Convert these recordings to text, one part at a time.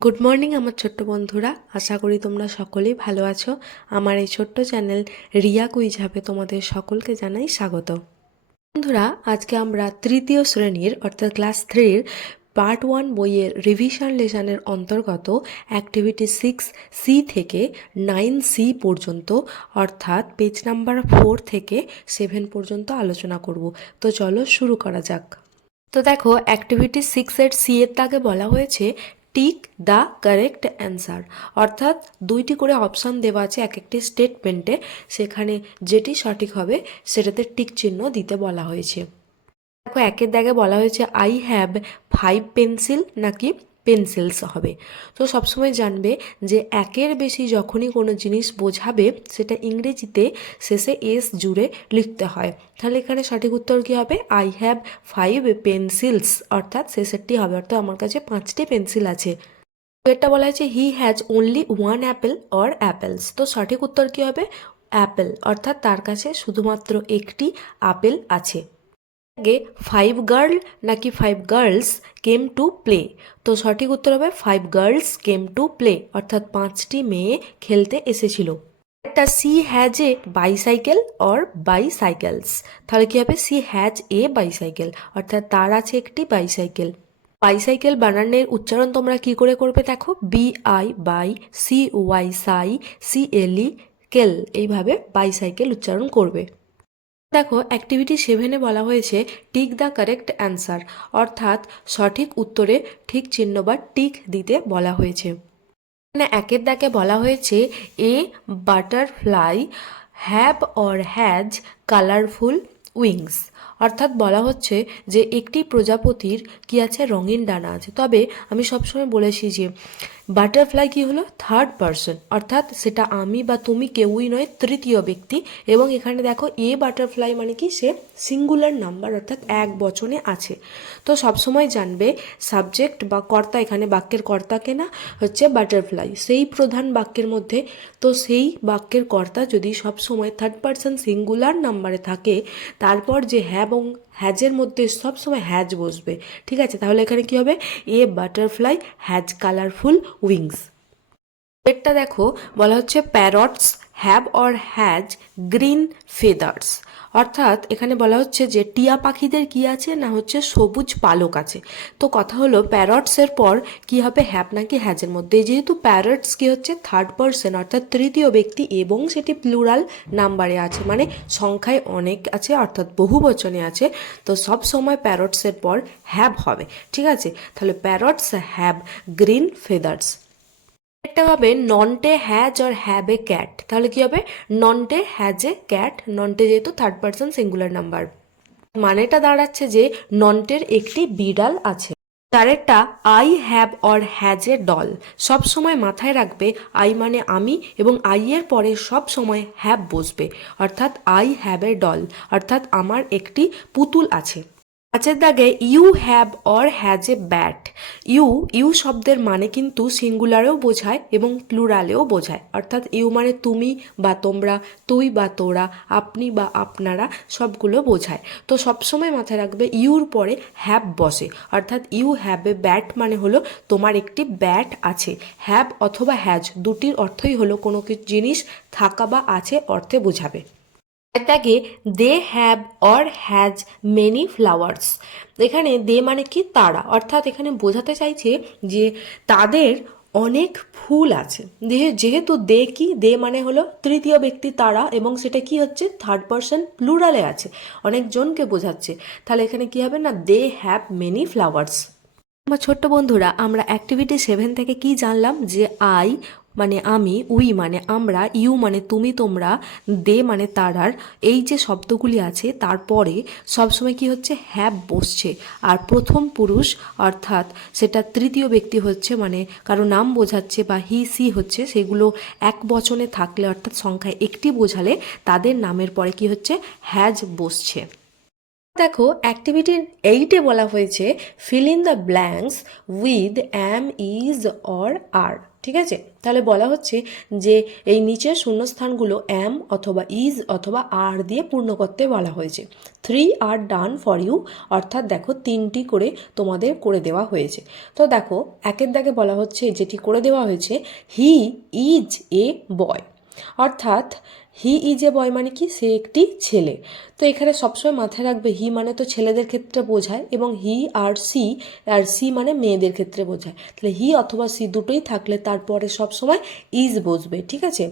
Good morning আমার ছোট্ট বন্ধুরা। আশা করি তোমরা সকলেই ভালো আছো। আমার এই ছোট্ট চ্যানেল রিয়া কুইজ হাবে তোমাদের সকলকে জানাই স্বাগত। বন্ধুরা, আজকে আমরা তৃতীয় শ্রেণির, অর্থাৎ ক্লাস থ্রির পার্ট ওয়ান বইয়ের রিভিশন লেসনের অন্তর্গত অ্যাক্টিভিটি সিক্স সি থেকে নাইন সি পর্যন্ত, অর্থাৎ পেজ নাম্বার ফোর থেকে সেভেন পর্যন্ত আলোচনা করব। তো চলো শুরু করা যাক। তো দেখো অ্যাক্টিভিটি সিক্সের সি এর তাকে বলা হয়েছে টিক দ্য কারেক্ট অ্যান্সার অর্থাৎ দুইটি করে অপশান দেওয়া আছে, এক একটি স্টেটমেন্টে সেখানে যেটি সঠিক হবে, সেটাতে টিক চিহ্ন দিতে বলা হয়েছে। দেখো, একের দাগে বলা হয়েছে আই হ্যাভ ফাইভ পেন্সিল নাকি পেন্সিলস হবে। তো সবসময় জানবে যে একের বেশি যখনই কোনো জিনিস বোঝাবে, সেটা ইংরেজিতে শেষে এস জুড়ে লিখতে হয়। তাহলে এখানে সঠিক উত্তর কী হবে? আই হ্যাভ ফাইভ পেন্সিলস অর্থাৎ শেষেরটি হবে। অর্থাৎ আমার কাছে পাঁচটি পেন্সিল আছে। এটা বলা হয়েছে he has only one apple or apples তো সঠিক উত্তর কী হবে? অ্যাপেল অর্থাৎ তার কাছে শুধুমাত্র একটি আপেল আছে। আগে ফাইভ গার্ল নাকি five girls came to play তো সঠিক উত্তর হবে five girls came to play অর্থাৎ পাঁচটি মেয়ে খেলতে এসেছিল। একটা she has a bicycle or bicycles তাহলে কি হবে? সি হ্যাজ এ বাইসাইকেল অর্থাৎ তার আছে একটি বাইসাইকেল বাইসাইকেল বানানের উচ্চারণ তোমরা কি করে করবে দেখো? B I bi C Y cy C L E cle এইভাবে বাইসাইকেল উচ্চারণ করবে। দেখো অ্যাক্টিভিটি সেভেনে বলা হয়েছে টিক দ্য কারেক্ট অ্যান্সার অর্থাৎ সঠিক উত্তরে ঠিক চিহ্ন বা টিক দিতে বলা হয়েছে। এখানে একের দাকে বলা হয়েছে a butterfly have or has colourful wings অর্থাৎ বলা হচ্ছে যে একটি প্রজাপতির কি আছে? রঙিন ডানা আছে। তবে আমি সবসময় বলেছি যে বাটারফ্লাই কি হলো? Third person. অর্থাৎ সেটা আমি বা তুমি কেউই নয়, তৃতীয় ব্যক্তি। এবং এখানে দেখো, এ বাটারফ্লাই মানে কি? সে সিঙ্গুলার নাম্বার, অর্থাৎ এক বচনে আছে। তো সবসময় জানবে সাবজেক্ট বা কর্তা, এখানে বাক্যের কর্তাকে না? হচ্ছে বাটারফ্লাই। সেই প্রধান বাক্যের মধ্যে। তো সেই বাক্যের কর্তা যদি সবসময় থার্ড পারসন সিঙ্গুলার নাম্বারে থাকে, তারপর যে হ্যাঁ এবং হ্যাজের মধ্যে সবসময় হ্যাজ বসবে। ঠিক আছে? তাহলে এখানে কি হবে? A butterfly has colourful wings. এরটা দেখো, বলা হচ্ছে parrots have or has green feathers. অর্থাৎ এখানে বলা হচ্ছে যে টিয়া পাখিদের কি আছে না হচ্ছে সবুজ পালক আছে। তো কথা হলো প্যারটসের পর কি হবে হ্যাভ নাকি হ্যাজের মধ্যে। যেহেতু প্যারটস কি হচ্ছে থার্ড পার্সন অর্থাৎ তৃতীয় ব্যক্তি এবং সেটি প্লুরাল নাম্বারে আছে মানে সংখ্যায় অনেক আছে অর্থাৎ বহু বচনে আছে। তো সব সময় প্যারটসের পর হ্যাব হবে, ঠিক আছে? তাহলে প্যারটস হ্যাব গ্রিন ফেদার্স একটা হবে ননটে has or have a cat তাহলে কি হবে? ননটে হ্যাজ এ ক্যাট ননটে যেহেতু থার্ড পার্সন সিঙ্গুলার নাম্বার মানেটা দাঁড়াচ্ছে যে ননটের একটি বিড়াল আছে। চারেরটা I have or has a doll সব সময় মাথায় রাখবে আই মানে আমি এবং আই এর পরে সব সময় হ্যাভ বসবে। অর্থাৎ আই হ্যাভ এ ডল অর্থাৎ আমার একটি পুতুল আছে। পাঁচের দাগে you have or has a bat you you শব্দের মানে কিন্তু সিঙ্গুলারেও বোঝায় এবং প্লুরালেও বোঝায়। অর্থাৎ ইউ মানে তুমি বা তোমরা, তুই বা তোরা, আপনি বা আপনারা সবগুলো বোঝায়। তো সবসময় মাথায় রাখবে ইউর পরে হ্যাভ বসে। অর্থাৎ ইউ হ্যাভ এ ব্যাট মানে হলো তোমার একটি ব্যাট আছে। হ্যাভ অথবা হ্যাজ দুটির অর্থই হলো কোনো কিছু, জিনিস, থাকা বা আছে অর্থে বোঝাবে। এটাকে they have or has many flowers এখানে দে মানে কি? তারা। অর্থাৎ এখানে বোঝাতে চাইছে যে তাদের অনেক ফুল আছে। যেহেতু দে কি? দে মানে হলো তৃতীয় ব্যক্তি তারা এবং সেটা কি হচ্ছে? থার্ড পার্সন প্লুরালে আছে। অনেকজনকে বোঝাচ্ছে। তাহলে এখানে কি হবে না? দে হ্যাভ মেনি ফ্লাওয়ার্স আমার ছোট্ট বন্ধুরা, আমরা অ্যাক্টিভিটি সেভেন থেকে কি জানলাম? যে আই মানে আমি, উই মানে আমরা, ইউ মানে তুমি, তোমরা, দে মানে তারার, এই যে শব্দগুলি আছে, তারপরে সবসময় কি হচ্ছে? হ্যাব বসছে। আর প্রথম পুরুষ, অর্থাৎ সেটা তৃতীয় ব্যক্তি হচ্ছে মানে কারও নাম বোঝাচ্ছে বা হি, সি হচ্ছে, সেগুলো এক বচনে থাকলে, অর্থাৎ সংখ্যায় একটি বোঝালে, তাদের নামের পরে কি হচ্ছে? হ্যাজ বসছে। দেখো অ্যাক্টিভিটির এইটে বলা হয়েছে fill in the blanks with am is or are ঠিক আছে? তাহলে বলা হচ্ছে যে এই নিচের শূন্যস্থানগুলো অ্যাম অথবা ইজ অথবা আর দিয়ে পূর্ণ করতে বলা হয়েছে। Three are done for you অর্থাৎ দেখো তিনটি করে তোমাদের করে দেওয়া হয়েছে। তো দেখো, একের দাগে বলা হচ্ছে যেটি করে দেওয়া হয়েছে হি ইজ এ বয় অর্থাৎ হি ইজ এ বয় মানে কি? সে একটি ছেলে। তো এখানে সবসময় মাথায় রাখবে হি মানে তো ছেলেদের ক্ষেত্রে বোঝায় এবং হি আর সি আর সি মানে মেয়েদের ক্ষেত্রে বোঝায়। তাহলে হি অথবা সি দুটোই থাকলে তারপরে সবসময় ইজ বসবে, ঠিক আছে?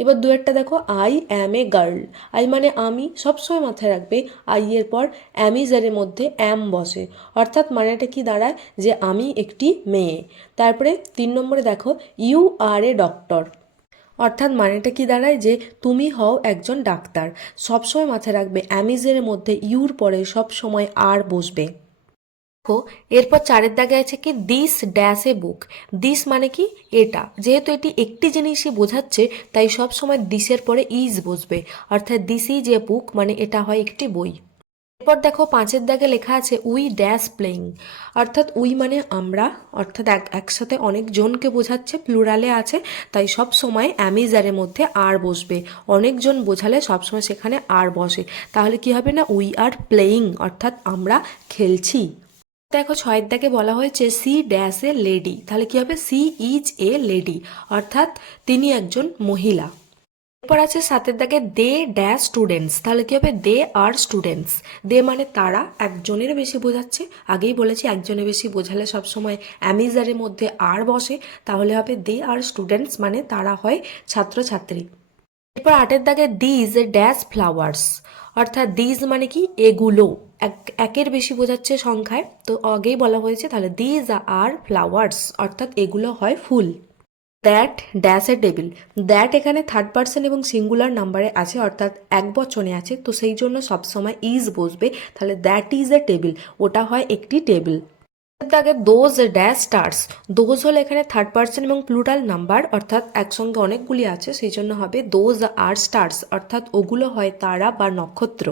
এবার দু একটা দেখো I am a girl I মানে আমি, সবসময় মাথায় রাখবে আই এর পর অ্যামিজারের মধ্যে অ্যাম বসে। অর্থাৎ মানেটা কি দাঁড়ায়? যে আমি একটি মেয়ে। তারপরে তিন নম্বরে দেখো ইউ আর এ ডক্টর অর্থাৎ মানেটা কি দাঁড়ায়? যে তুমি হও একজন ডাক্তার। সবসময় মাথায় রাখবে, অ্যামিজের মধ্যে ইউর পরে সব সময় আর বসবে। দেখো, এরপর চারের দাগে আছে কি? This dash a book this মানে কি? এটা। যেহেতু এটি একটি জিনিসই বোঝাচ্ছে, তাই সব সময় দিসের পরে ইজ বসবে। অর্থাৎ দিস ইজ এ বুক মানে এটা হয় একটি বই। এরপর দেখো পাঁচের দাগে লেখা আছে, উই ড্যাশ প্লেইং অর্থাৎ উই মানে আমরা, অর্থাৎ এক, একসাথে অনেক জনকে বোঝাচ্ছে, প্লুরালে আছে, তাই সব সময় অ্যামিজারের মধ্যে আর বসবে। অনেকজন বোঝালে সবসময় সেখানে আর বসে। তাহলে কি হবে না? উই আর প্লেইং অর্থাৎ আমরা খেলছি। দেখো ছয়ের দাগে বলা হয়েছে, সি ড্যাশ এ লেডি। তাহলে কি হবে? সি ইজ এ লেডি, অর্থাৎ তিনি একজন মহিলা। এরপর আছে সাতের দাগে দে ড্যাশ স্টুডেন্টস। তাহলে কী হবে? দে আর স্টুডেন্টস। দে মানে তারা। একজনের বেশি বোঝাচ্ছে। আগেই বলেছি, একজনের বেশি বোঝালে সবসময় অ্যামিজারের মধ্যে আর বসে। তাহলে হবে দে আর স্টুডেন্টস মানে তারা হয় ছাত্রছাত্রী। এরপর আটের দাগে দিজ ড্যাশ ফ্লাওয়ার্স। অর্থাৎ দিজ মানে কি? এগুলো। এক, একের বেশি বোঝাচ্ছে সংখ্যায়। তো আগেই বলা হয়েছে, তাহলে দিজ আর ফ্লাওয়ার্স। অর্থাৎ এগুলো হয় ফুল। That dash a table that এখানে থার্ড পার্সন এবং সিঙ্গুলার নাম্বারে আছে, অর্থাৎ এক বচনে আছে, তো সেই জন্য সবসময় ইজ বসবে। তাহলে দ্যাট ইজ এ টেবিল ওটা হয় একটি টেবিল দাগে দোজ ড্যাশ স্টার্স দোজ হলো এখানে থার্ড পার্সন এবং প্লুরাল নাম্বার অর্থাৎ একসঙ্গে অনেকগুলি আছে, সেই জন্য হবে দোজ আর স্টার্স অর্থাৎ ওগুলো হয় তারা বা নক্ষত্র।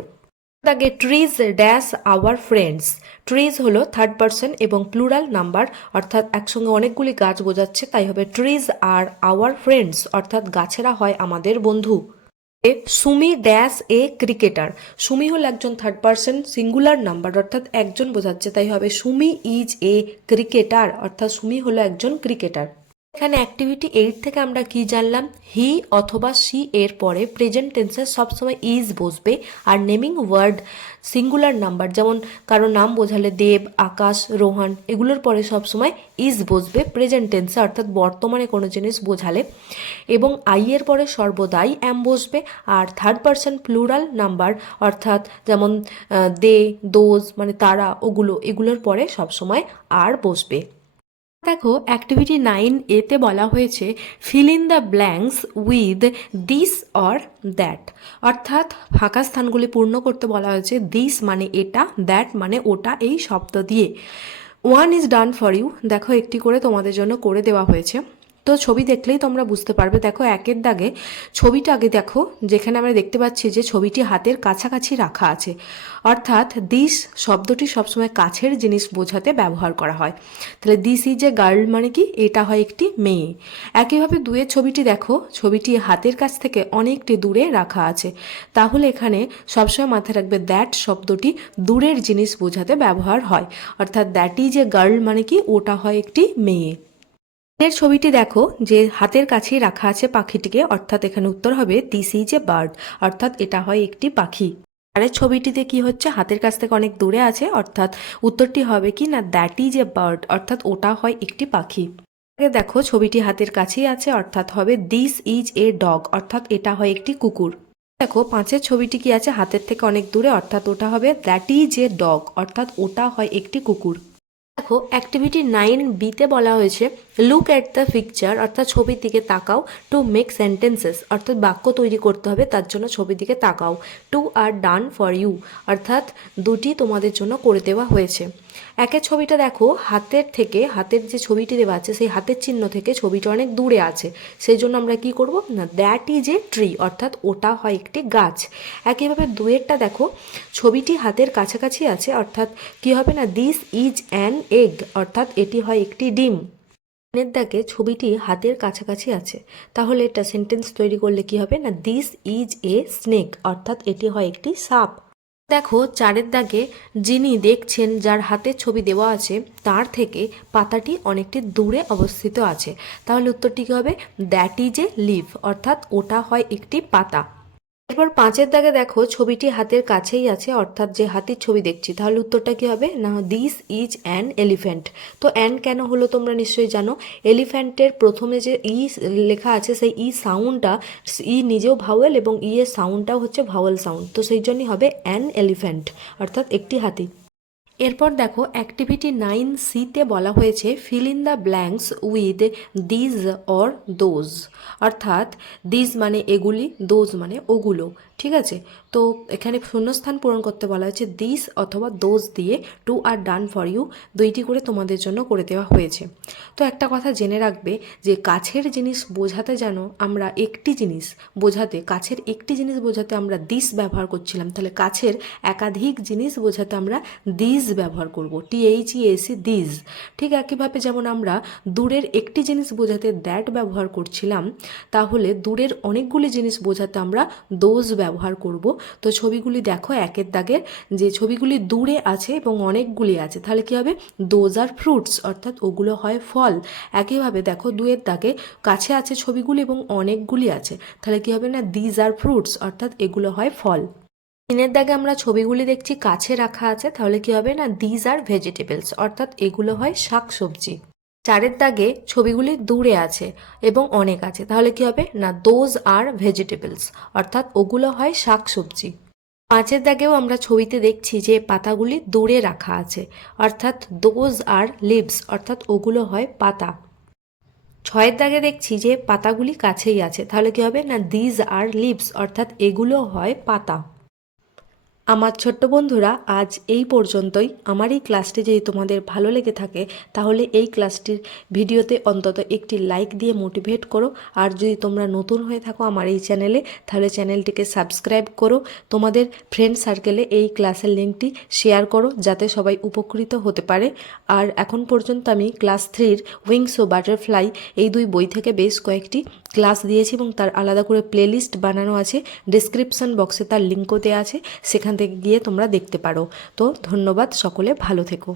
দাগে trees dash our friends trees হলো থার্ড পার্সন এবং প্লুরাল নাম্বার অর্থাৎ একসঙ্গে অনেকগুলি গাছ বোঝাচ্ছে তাই হবে ট্রিজ আর আওয়ার ফ্রেন্ডস অর্থাৎ গাছেরা হয় আমাদের বন্ধু। Sumi dash a cricketer Sumi হল একজন থার্ড পার্সন সিঙ্গুলার নাম্বার অর্থাৎ একজন বোঝাচ্ছে, তাই হবে সুমি ইজ এ ক্রিকেটার অর্থাৎ সুমি হলো একজন ক্রিকেটার এখানে অ্যাক্টিভিটি এইট থেকে আমরা কি জানলাম? হি অথবা সি এর পরে প্রেজেন্ট টেন্সে সবসময় ইজ বসবে আর নেমিং ওয়ার্ড সিঙ্গুলার নাম্বার যেমন কারও নাম বোঝালে দেব, আকাশ, রোহান এগুলোর পরে সবসময় ইজ বসবে প্রেজেন্ট টেন্সে অর্থাৎ বর্তমানে কোনো জিনিস বোঝালে এবং আই এর পরে সর্বদাই অ্যাম বসবে আর থার্ড পার্সন প্লুরাল নাম্বার অর্থাৎ যেমন দে, দোজ মানে তারা, ওগুলো এগুলোর পরে সবসময় আর বসবে। দেখো অ্যাক্টিভিটি নাইন এতে বলা হয়েছে fill in the blanks with this or that অর্থাৎ ফাঁকা স্থানগুলি পূর্ণ করতে বলা হয়েছে দিস মানে এটা দ্যাট মানে ওটা, এই শব্দ দিয়ে। One is done for you দেখো একটি করে তোমাদের জন্য করে দেওয়া হয়েছে। তো ছবি দেখলেই তোমরা বুঝতে পারবে। দেখো, একের দাগে ছবিটা আগে দেখো, যেখানে আমরা দেখতে পাচ্ছি যে ছবিটি হাতের কাছাকাছি রাখা আছে। অর্থাৎ দিস শব্দটি সবসময় কাছের জিনিস বোঝাতে ব্যবহার করা হয়। তাহলে দিস ইজ এ গার্ল মানে কি? এটা হয় একটি মেয়ে। একইভাবে দুয়ের ছবিটি দেখো, ছবিটি হাতের কাছ থেকে অনেকটি দূরে রাখা আছে। তাহলে এখানে সবসময় মাথায় রাখবে দ্যাট শব্দটি দূরের জিনিস বোঝাতে ব্যবহার হয়। অর্থাৎ দ্যাট ইজ এ গার্ল মানে কি? ওটা হয় একটি মেয়ে। এর ছবিটি দেখো, যে হাতের কাছেই রাখা আছে পাখিটিকে, অর্থাৎ এখানে উত্তর হবে দিস ইজ এ বার্ড অর্থাৎ এটা হয় একটি পাখি। আরের ছবিটিতে কি হচ্ছে, হাতের কাছ থেকে অনেক দূরে আছে, অর্থাৎ উত্তরটি হবে কি, না দ্যাট ইজ এ বার্ড অর্থাৎ ওটা হয় একটি পাখি। আগে দেখো, ছবিটি হাতের কাছেই আছে, অর্থাৎ হবে দিস ইজ এ ডগ অর্থাৎ এটা হয় একটি কুকুর। দেখো, পাঁচের ছবিটি কি আছে, হাতের থেকে অনেক দূরে, অর্থাৎ ওটা হবে দ্যাট ইজ এ ডগ অর্থাৎ ওটা হয় একটি কুকুর। দেখো অ্যাক্টিভিটি নাইন বিতে বলা হয়েছে লুক অ্যাট দ্য পিকচার অর্থাৎ ছবির দিকে তাকাও টু মেক সেন্টেন্সেস অর্থাৎ বাক্য তৈরি করতে হবে, তার জন্য ছবির দিকে তাকাও। Two are done for you অর্থাৎ দুটি তোমাদের জন্য করে দেওয়া হয়েছে। একের ছবিটা দেখো, হাতের থেকে, হাতের যে ছবিটি দেওয়া আছে, সেই হাতের চিহ্ন থেকে ছবিটা অনেক দূরে আছে। সেই জন্য আমরা কি করব? না দ্যাট ইজ এ ট্রি অর্থাৎ ওটা হয় একটি গাছ। একইভাবে দুয়েরটা দেখো, ছবিটি হাতের কাছাকাছি আছে, অর্থাৎ কি হবে না দিস ইজ অ্যান এগ অর্থাৎ এটি হয় একটি ডিম। তিনের দাগে ছবিটি হাতের কাছাকাছি আছে। তাহলে এটা সেন্টেন্স তৈরি করলে কি হবে না দিস ইজ এ স্নেক অর্থাৎ এটি হয় একটি সাপ। দেখো চারের দাগে যিনি দেখছেন, যার হাতের ছবি দেওয়া আছে, তার থেকে পাতাটি অনেকটি দূরে অবস্থিত আছে। তাহলে উত্তরটি কী হবে? দ্যাট ইজ এ লিভ অর্থাৎ ওটা হয় একটি পাতা। এরপর পাঁচের দাগে দেখো, ছবিটি হাতের কাছেই আছে, অর্থাৎ যে হাতির ছবি দেখছি, তাহলে উত্তরটা কি হবে? না দিস ইজ অ্যান এলিফ্যান্ট তো অ্যান কেন হলো তোমরা নিশ্চয়ই জানো? এলিফ্যান্টের প্রথমে যে ই লেখা আছে, সেই ই সাউন্ডটা ই নিজেও ভাওয়েল এবং ই এর সাউন্ডটাও হচ্ছে ভাওয়েল সাউন্ড তো সেই জন্যই হবে অ্যান এলিফ্যান্ট অর্থাৎ একটি হাতি। এরপর দেখো অ্যাক্টিভিটি নাইন সিতে বলা হয়েছে fill in the blanks with these or those অর্থাৎ দিজ মানে এগুলি দোজ মানে ওগুলো, ঠিক আছে? তো এখানে শূন্যস্থান পূরণ করতে বলা হয়েছে দিস অথবা দোজ দিয়ে two are done for you দুইটি করে তোমাদের জন্য করে দেওয়া হয়েছে। তো একটা কথা জেনে রাখবে যে কাছের জিনিস বোঝাতে যেন আমরা একটি জিনিস বোঝাতে, কাছের একটি জিনিস বোঝাতে আমরা দিস ব্যবহার করছিলাম। তাহলে কাছের একাধিক জিনিস বোঝাতে আমরা দিস ব্যবহার করব T H E S E this ঠিক একইভাবে যেমন আমরা দূরের একটি জিনিস বোঝাতে দ্যাট ব্যবহার করছিলাম, তাহলে দূরের অনেকগুলি জিনিস বোঝাতে আমরা দোজ ব্যবহার করব। তো ছবিগুলি দেখো, একের দাগের, যে ছবিগুলি দূরে আছে এবং অনেকগুলি আছে, তাহলে কী হবে? দোজ আর ফ্রুটস অর্থাৎ ওগুলো হয় ফল। একইভাবে দেখো দুয়ের দাগে কাছে আছে ছবিগুলি এবং অনেকগুলি আছে, তাহলে কী হবে না? দিজ আর ফ্রুটস অর্থাৎ এগুলো হয় ফল। তিনের দাগে আমরা ছবিগুলি দেখছি কাছে রাখা আছে, তাহলে কি হবে না? দিজ আর ভেজিটেবলস অর্থাৎ এগুলো হয় শাকসবজি। চারের দাগে ছবিগুলি দূরে আছে এবং অনেক আছে, তাহলে কি হবে না? দোজ আর ভেজিটেবলস অর্থাৎ ওগুলো হয় শাকসবজি। পাঁচের দাগেও আমরা ছবিতে দেখছি যে পাতাগুলি দূরে রাখা আছে, অর্থাৎ দোজ আর লিভস অর্থাৎ ওগুলো হয় পাতা। ছয়ের দাগে দেখছি যে পাতাগুলি কাছেই আছে, তাহলে কি হবে না? দিজ আর লিভস অর্থাৎ এগুলো হয় পাতা। আমার ছোট্ট বন্ধুরা, আজ এই পর্যন্তই। আমার এই ক্লাসটি যদি তোমাদের ভালো লেগে থাকে, তাহলে এই ক্লাসটির ভিডিওতে অন্তত একটি লাইক দিয়ে মোটিভেট করো। আর যদি তোমরা নতুন হয়ে থাকো আমার এই চ্যানেলে, তাহলে চ্যানেলটিকে সাবস্ক্রাইব করো। তোমাদের ফ্রেন্ড সার্কেলে এই ক্লাসের লিঙ্কটি শেয়ার করো, যাতে সবাই উপকৃত হতে পারে। আর এখন পর্যন্ত আমি ক্লাস থ্রির উইংস ও বাটারফ্লাই এই দুই বই থেকে বেশ কয়েকটি ক্লাস দিয়েছি এবং তার আলাদা করে প্লেলিস্ট বানানো আছে। ডিসক্রিপশন বক্সে তার লিঙ্কও দেওয়া আছে। সেখান থেকে গিয়ে তোমরা দেখতে পারো। তো ধন্যবাদ, সকলে ভালো থেকো।